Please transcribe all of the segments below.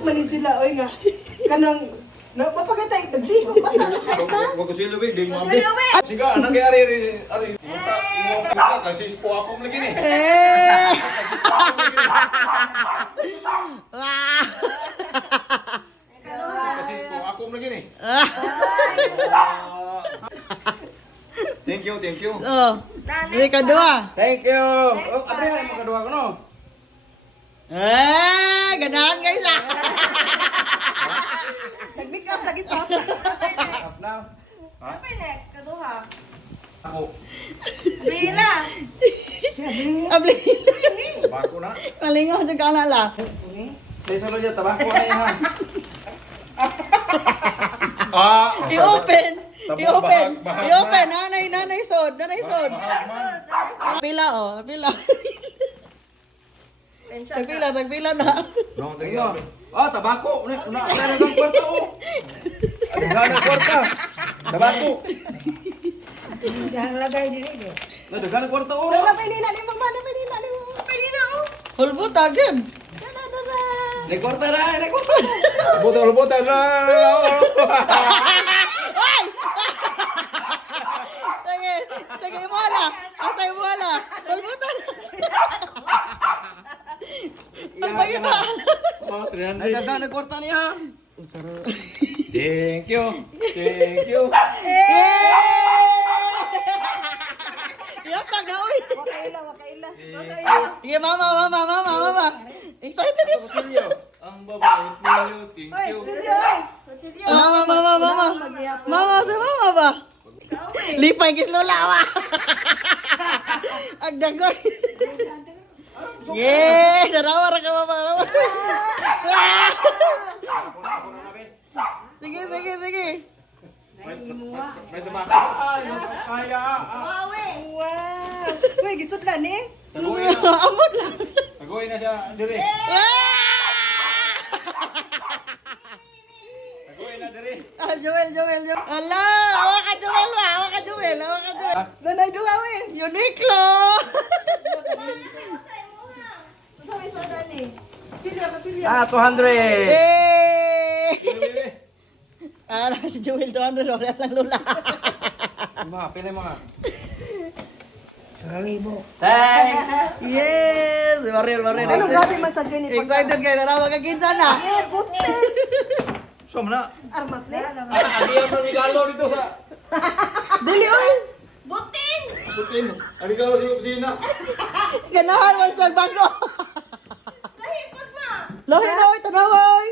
Mani sila, oy nga. Kanang, mapagantay, nagdigo pa sa kahit na. Huwag ko sila, Bing. Ding Kuya Uwe! Siga, anong kaya ari? Kasi po ako lagi ni. Kasi po ako lagi ni. Thank you, thank you. Oh. Ini kedua. Thank you. Oh, apa yang mau kedua kono? Ganahan guys ah. Nag-make up lagi sa ako. Now. Apa ini? Kaduha. Ako. Bila. Abli. Bako na. Malingaw sa kana la. Saya selalu dia tabako na yan. I-open. I-open. Bahag na. I-open. Nanay sod. Pila oh. Pila. Tagpila na. No, thank Iyo. you. Oh, tabako. Na ng kwarta oh. Na ng kwarta. Tabako. Jangan lagay diri deh. Na dagan ng kwarta oh. Wala pa nila ni mama, na pa nila ni mama. Apa ini oh? Hulbot agad. Ng kwarta na, ng kwarta. Lubutan. Tagay mo ala. Asay mo ala. Hulbotan. Ang bagita. Ay dagan ng kwarta niya. Thank you. Thank you. Yata na uy. Wakaila. Sige mama. Excited yun. Kuchilyo. Ang babait ninyo. Thank Oy, you. Julio oy. Julio. Mama sa mama ba? Lipay kis lola wa. Agdagoy. Yeah, darawa ra ka mama. Ako na namin. Sige. May tumaka. Ay, kaya. Wawe. Wow. Uy, gisudla ni. Taguin na. Amot lang. Taguin na siya. Dire. Taguin na dire. Joel. Ala, awa ka Joel. Nanay duha we. Uniqlo. Sabi soda ni. Chilio. Ah, 200. Dire. Ah, si Joel 200 wala lang lola. Mga, pilih mga. 1,000. Thanks. Yes, baril. Ano grabe man sa gani pag Excited kayo, tarawa ka kinsa na. So, mana? armas ni. Adi ang regalo dito sa... Dili oy. Butin. Putin. Ang regalo sa opisina. Ganahan man siya bago. Lahipot ma. Lohi na oy, tanawa oy.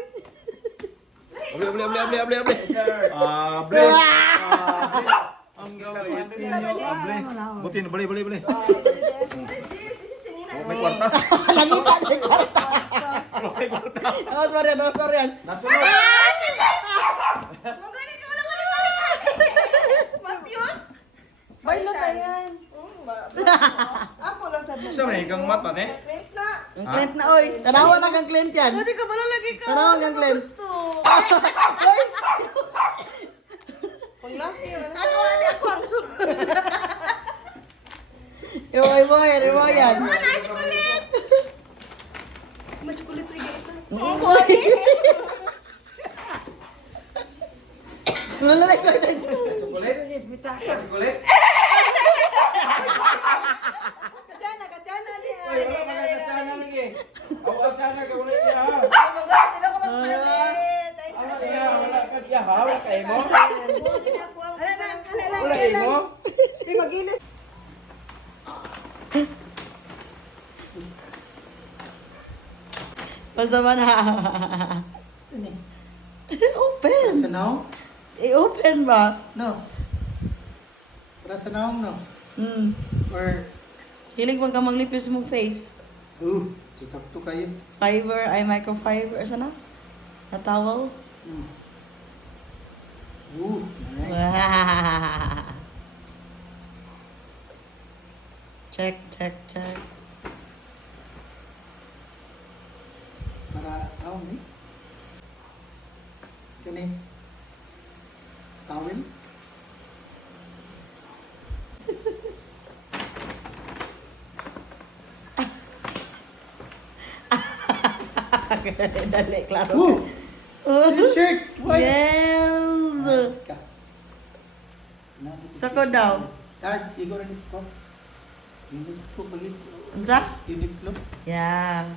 Abli. Abli. Ang gawin ninyo. Abli. Butin, bali. This is sinina. May kwarta. Langita ni kwarta. May kwarta. Sorry yan. Nasunod. Magani ka wala ko Matius. Bailo na yan. Ako lang sa Siya na ikang mata, ne? Wait na. Ang client na oy. Tanawa na kang client yan. Pwede ka bala lagi ka. Tanawa kang client. Oy. Panglaki yun. Ano ako ang sunod. Iwoy yan. Ana chocolate. Machukulit ay guys. Lala excited. Chocolate. Chocolate. Kadyana ni. Oy, wala mga kacana lagi. Awal kana ka wala iya. Magani sila ko magpalit. Ay, Wala iya, wala ka iya. Hawa kay mo. buti na ako ang Wala kay mo. Pi magilis. Pasama na. Open. Sanaw? I-open ba? No. Para sanaw no. Or Hilig mo ka maglipis mong face. tutak kayo. Fiber, ay microfiber. Asa na? Na towel? Nice. Check. Para tawon ni. Kani. Tawel. Dali, klaro. Woo! T-shirt! White! Yes! Ka. Sako daw. Dad, Igor and Isko. Unit ko, bagit. Unsa? Unit ko. Yeah.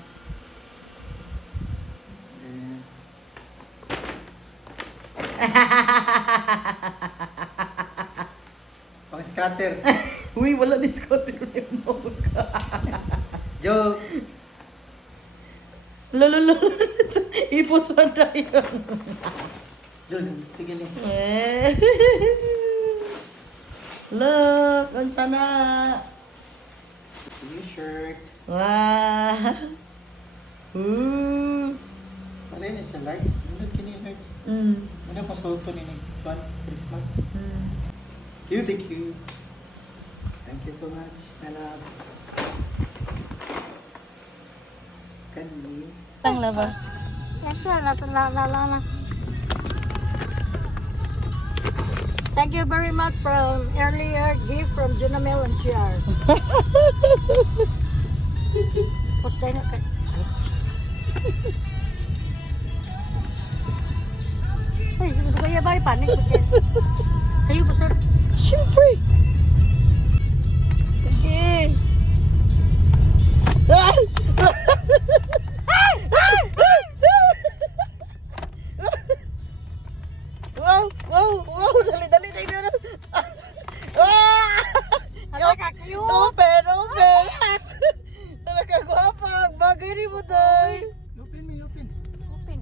Pang scatter. Uy, wala ni scooter mo. Joke. Lolo. Ipuson na yun. Jun, sige niya. Look, unsa na? T-shirt. Wow. Ooh. Wala yun sa large. Unit kini large. Ano pa suot ni Nagpan Christmas? Thank you. Thank you so much, my love. Kanli. Lang laba. Thank you very much for earlier gift from Junamel and CR. Postay na kay. Ay, hindi ko kaya ba panik ko. Sa'yo ba, sir? Siyempre. Okay. Wow, dali, tayo na. Ano ka, cute? Open. Talaga gwapa, bagay rin mo, Day. Open me, open. Open.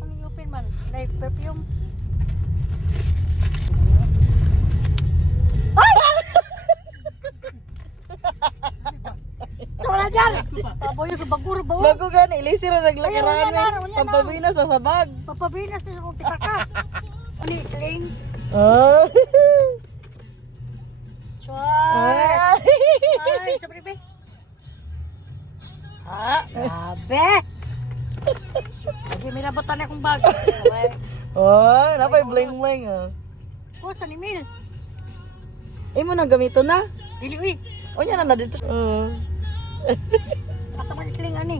Ano open man? Like perfume? Ay! Wala dyan! Paboy sa baguro ba? Bago gani, ilisi ra Unya naglakaraan na, eh. unya na. Pampabina sa sabag. Papabinas na akong pitaka. Ano yung sling? Ah. Char! Ay, sa pribe. Ha? Grabe! Kasi may nabutan akong bag. Okay. Oh, napay bling ah. Oh, sa nimil. Imo na gamito na. Dili, uy. O nya na dito. Asa man sling ani?